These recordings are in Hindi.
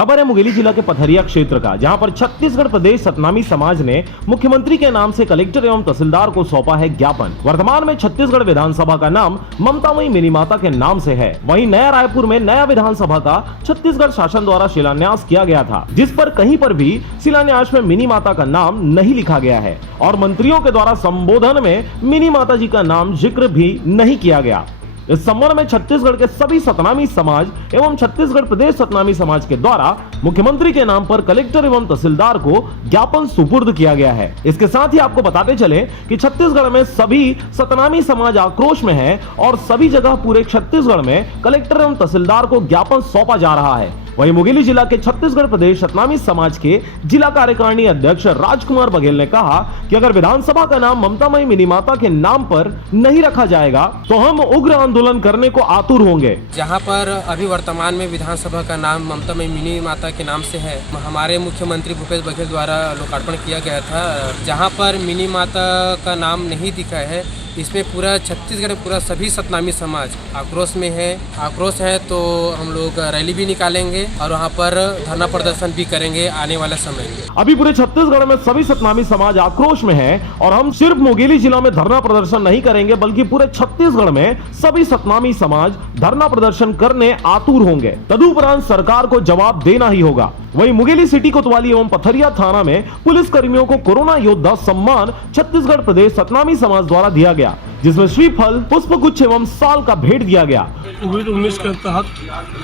खबर है मुंगेली जिला के पथरिया क्षेत्र का, जहां पर छत्तीसगढ़ प्रदेश सतनामी समाज ने मुख्यमंत्री के नाम से कलेक्टर एवं तहसीलदार को सौंपा है ज्ञापन। वर्तमान में छत्तीसगढ़ विधानसभा का नाम ममतामयी मिनी माता के नाम से है। वहीं नया रायपुर में नया विधानसभा का छत्तीसगढ़ शासन द्वारा शिलान्यास किया गया था, जिस पर कहीं पर भी शिलान्यास में मिनी माता का नाम नहीं लिखा गया है और मंत्रियों के द्वारा संबोधन में मिनी माता जी का नाम जिक्र भी नहीं किया गया। इस संबंध में छत्तीसगढ़ के सभी सतनामी समाज एवं छत्तीसगढ़ प्रदेश सतनामी समाज के द्वारा मुख्यमंत्री के नाम पर कलेक्टर एवं तहसीलदार को ज्ञापन सुपुर्द किया गया है। इसके साथ ही आपको बताते चले कि छत्तीसगढ़ में सभी सतनामी समाज आक्रोश में है और सभी जगह पूरे छत्तीसगढ़ में कलेक्टर एवं तहसीलदार को ज्ञापन सौंपा जा रहा है। वहीं मुंगेली जिला के छत्तीसगढ़ प्रदेश सतनामी समाज के जिला कार्यकारिणी अध्यक्ष राजकुमार बघेल ने कहा कि अगर विधानसभा का नाम ममतामयी मिनी माता के नाम पर नहीं रखा जाएगा तो हम उग्र आंदोलन करने को आतुर होंगे। जहां पर अभी वर्तमान में विधानसभा का नाम ममतामयी मिनी माता के नाम से है, हमारे मुख्यमंत्री भूपेश बघेल द्वारा लोकार्पण किया गया था, जहां पर मिनी माता का नाम नहीं दिखा है। इसमें पूरा छत्तीसगढ़ पूरा सभी सतनामी समाज आक्रोश में है। आक्रोश है तो हम लोग रैली भी निकालेंगे और वहाँ पर धरना प्रदर्शन भी करेंगे आने वाले समय में। अभी पूरे छत्तीसगढ़ में सभी सतनामी समाज आक्रोश में है और हम सिर्फ मुंगेली जिला में धरना प्रदर्शन नहीं करेंगे बल्कि पूरे छत्तीसगढ़ में सभी सतनामी समाज धरना प्रदर्शन करने आतुर होंगे। तदुपरांत सरकार को जवाब देना ही होगा। वहीं मुंगेली सिटी कोतवाली एवं पथरिया थाना में पुलिस कर्मियों को कोरोना योद्धा सम्मान छत्तीसगढ़ प्रदेश सतनामी समाज द्वारा दिया गया, जिसमें श्रीफल, पुष्पगुच्छ एवं साल का भेंट दिया गया। कोविड-19 के तहत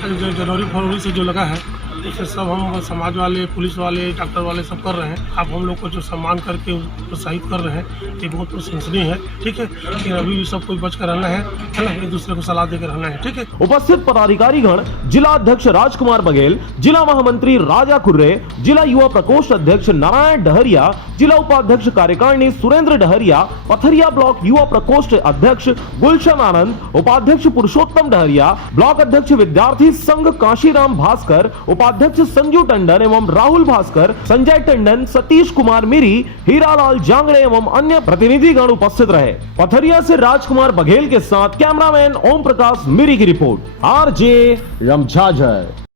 जो जनवरी फरवरी से जो लगा है उससे सब हम समाज वाले, पुलिस वाले, डॉक्टर वाले सब कर रहे हैं। आप हम लोग को जो सम्मान करके प्रोत्साहित कर रहे हैं ये बहुत प्रशंसनीय है। ठीक है, लेकिन अभी भी सब कोई बच कर रहना है ना, एक दूसरे को सलाह देकर रहना है। ठीक है। उपस्थित पदाधिकारीगण जिला अध्यक्ष राजकुमार बघेल, जिला महामंत्री राजा खुर्रे, जिला युवा प्रकोष्ठ अध्यक्ष नारायण डहरिया, जिला उपाध्यक्ष कार्यकारिणी सुरेंद्र डहरिया, पथरिया ब्लॉक युवा प्रकोष्ठ अध्यक्ष गुलशन आनंद, उपाध्यक्ष पुरुषोत्तम डहरिया, ब्लॉक अध्यक्ष विद्यार्थी संघ काशीराम भास्कर, उपाध्यक्ष संजू टंडन एवं राहुल भास्कर, संजय टंडन, सतीश कुमार मिरी, हीरालाल जांगड़े एवं अन्य प्रतिनिधिगण उपस्थित रहे। पथरिया से राजकुमार बघेल के साथ कैमरामैन ओम प्रकाश मिरी की रिपोर्ट। आरजे रमझाझर।